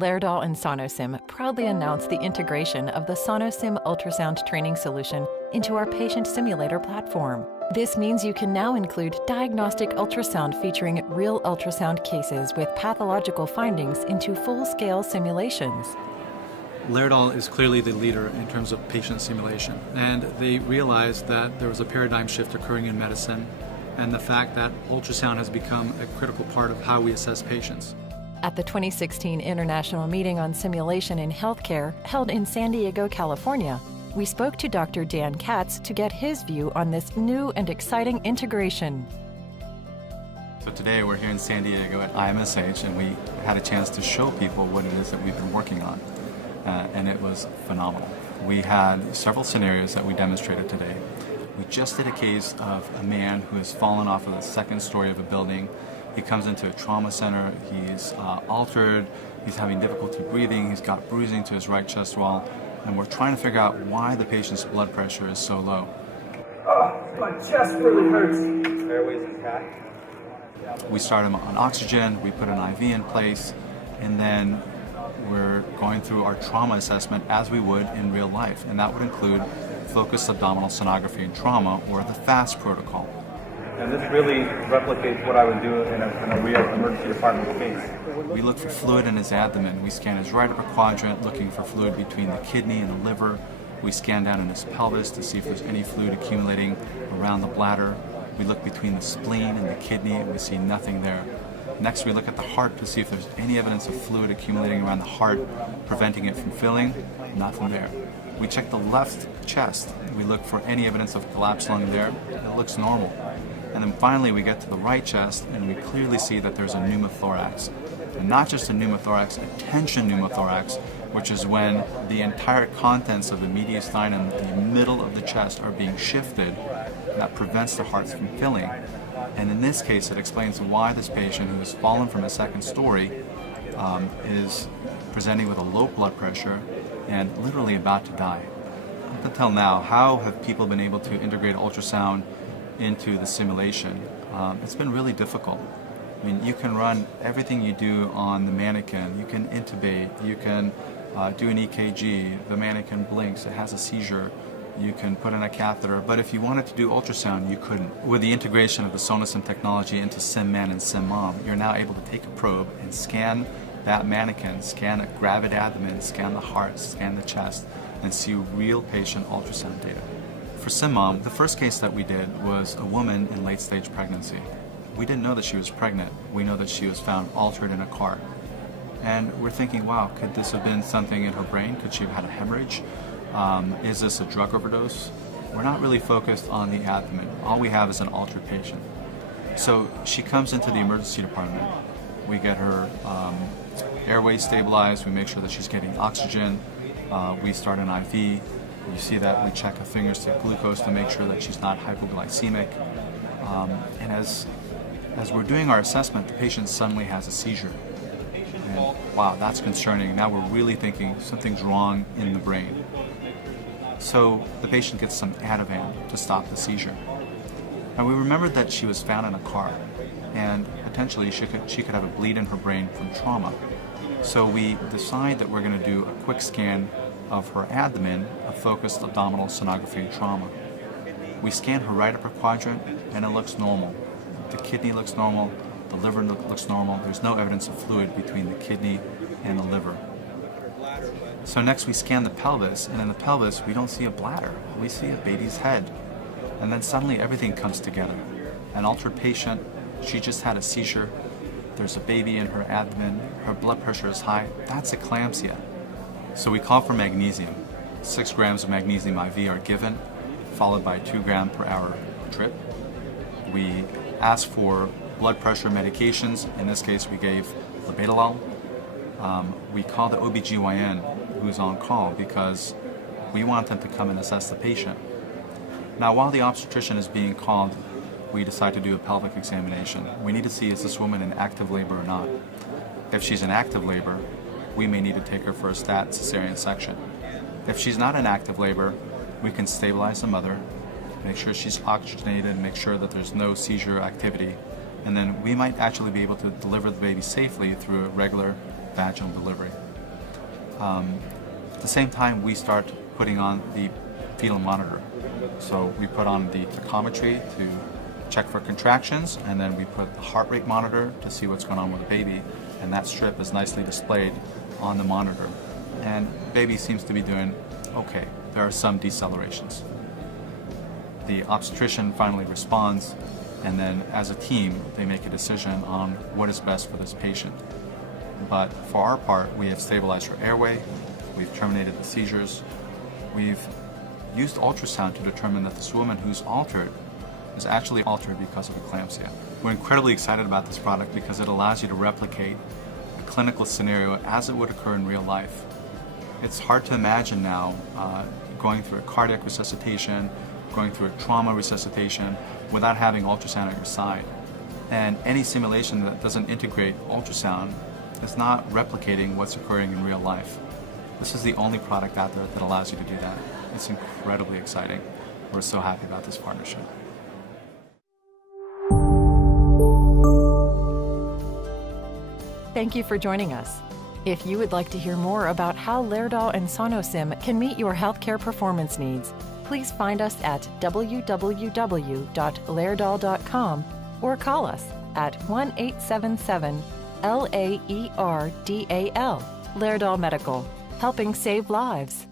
Laerdal and SonoSim proudly announce the integration of the SonoSim Ultrasound Training Solution into our patient simulator platform. This means you can now include diagnostic ultrasound featuring real ultrasound cases with pathological findings into full-scale simulations. Laerdal is clearly the leader in terms of patient simulation, and they realized that there was a paradigm shift occurring in medicine and the fact that ultrasound has become a critical part of how we assess patients. At the 2016 International Meeting on Simulation in Healthcare, held in San Diego, California, we spoke to Dr. Dan Katz to get his view on this new and exciting integration. So today we're here in San Diego at IMSH, and we had a chance to show people what it is that we've been working on, and it was phenomenal. We had several scenarios that we demonstrated today. We just did a case of a man who has fallen off of the second story of a building. He comes into a trauma center, he's altered, he's having difficulty breathing, he's got bruising to his right chest wall, and we're trying to figure out why the patient's blood pressure is so low. My chest really hurts. Airways intact. We start him on oxygen, we put an IV in place, and then we're going through our trauma assessment as we would in real life, and that would include focused abdominal sonography in trauma, or the FAST protocol. And this really replicates what I would do in a real emergency department case. We look for fluid in his abdomen. We scan his right upper quadrant, looking for fluid between the kidney and the liver. We scan down in his pelvis to see if there's any fluid accumulating around the bladder. We look between the spleen and the kidney, and we see nothing there. Next, we look at the heart to see if there's any evidence of fluid accumulating around the heart, preventing it from filling. Nothing there. We check the left chest. We look for any evidence of collapsed lung there. It looks normal. And then finally we get to the right chest, and we clearly see that there's a pneumothorax. And not just a pneumothorax, a tension pneumothorax, which is when the entire contents of the mediastinum, the middle of the chest, are being shifted. That prevents the heart from filling. And in this case, it explains why this patient who has fallen from a second story is presenting with a low blood pressure and literally about to die. Up until now, how have people been able to integrate ultrasound into the simulation? It's been really difficult. I mean, you can run everything you do on the mannequin. You can intubate, you can do an EKG, the mannequin blinks, it has a seizure, you can put in a catheter, but if you wanted to do ultrasound, you couldn't. With the integration of the SonoSim technology into SimMan and SimMom, you're now able to take a probe and scan that mannequin, scan a gravid abdomen, scan the heart, scan the chest, and see real patient ultrasound data. For SimMom, the first case that we did was a woman in late-stage pregnancy. We didn't know that she was pregnant. We know that she was found altered in a car. And we're thinking, wow, could this have been something in her brain? Could she have had a hemorrhage? Is this a drug overdose? We're not really focused on the abdomen. All we have is an altered patient. So she comes into the emergency department. We get her airway stabilized. We make sure that she's getting oxygen. We start an IV. You see that we check her fingers to glucose to make sure that she's not hypoglycemic. And as we're doing our assessment, the patient suddenly has a seizure. And wow, that's concerning. Now we're really thinking something's wrong in the brain. So the patient gets some Ativan to stop the seizure. And we remembered that she was found in a car, and potentially she could have a bleed in her brain from trauma. So we decide that we're going to do a quick scan of her abdomen, a focused abdominal sonography in trauma. We scan her right upper quadrant, and it looks normal. The kidney looks normal, the liver looks normal. There's no evidence of fluid between the kidney and the liver. So next we scan the pelvis, and in the pelvis we don't see a bladder, we see a baby's head. And then suddenly everything comes together. An altered patient, she just had a seizure, there's a baby in her abdomen, her blood pressure is high, that's eclampsia. So we call for magnesium. 6 grams of magnesium IV are given, followed by 2 grams per hour drip. We ask for blood pressure medications. In this case we gave Laerdal. We call the OBGYN who's on call because we want them to come and assess the patient. Now while the obstetrician is being called, we decide to do a pelvic examination. We need to see, is this woman in active labor or not? If she's in active labor, we may need to take her for a stat cesarean section. If she's not in active labor, we can stabilize the mother, make sure she's oxygenated, make sure that there's no seizure activity, and then we might actually be able to deliver the baby safely through a regular vaginal delivery. At the same time, we start putting on the fetal monitor. So we put on the tachometry to check for contractions, and then we put the heart rate monitor to see what's going on with the baby, and that strip is nicely displayed on the monitor. And baby seems to be doing okay. There are some decelerations. The obstetrician finally responds, and then as a team, they make a decision on what is best for this patient. But for our part, we have stabilized her airway, we've terminated the seizures, we've used ultrasound to determine that this woman who's altered is actually altered because of eclampsia. We're incredibly excited about this product because it allows you to replicate a clinical scenario as it would occur in real life. It's hard to imagine now going through a cardiac resuscitation, going through a trauma resuscitation without having ultrasound at your side. And any simulation that doesn't integrate ultrasound is not replicating what's occurring in real life. This is the only product out there that allows you to do that. It's incredibly exciting. We're so happy about this partnership. Thank you for joining us. If you would like to hear more about how Laerdal and SonoSim can meet your healthcare performance needs, please find us at www.laerdal.com or call us at 1-877-LAERDAL. Laerdal Medical, helping save lives.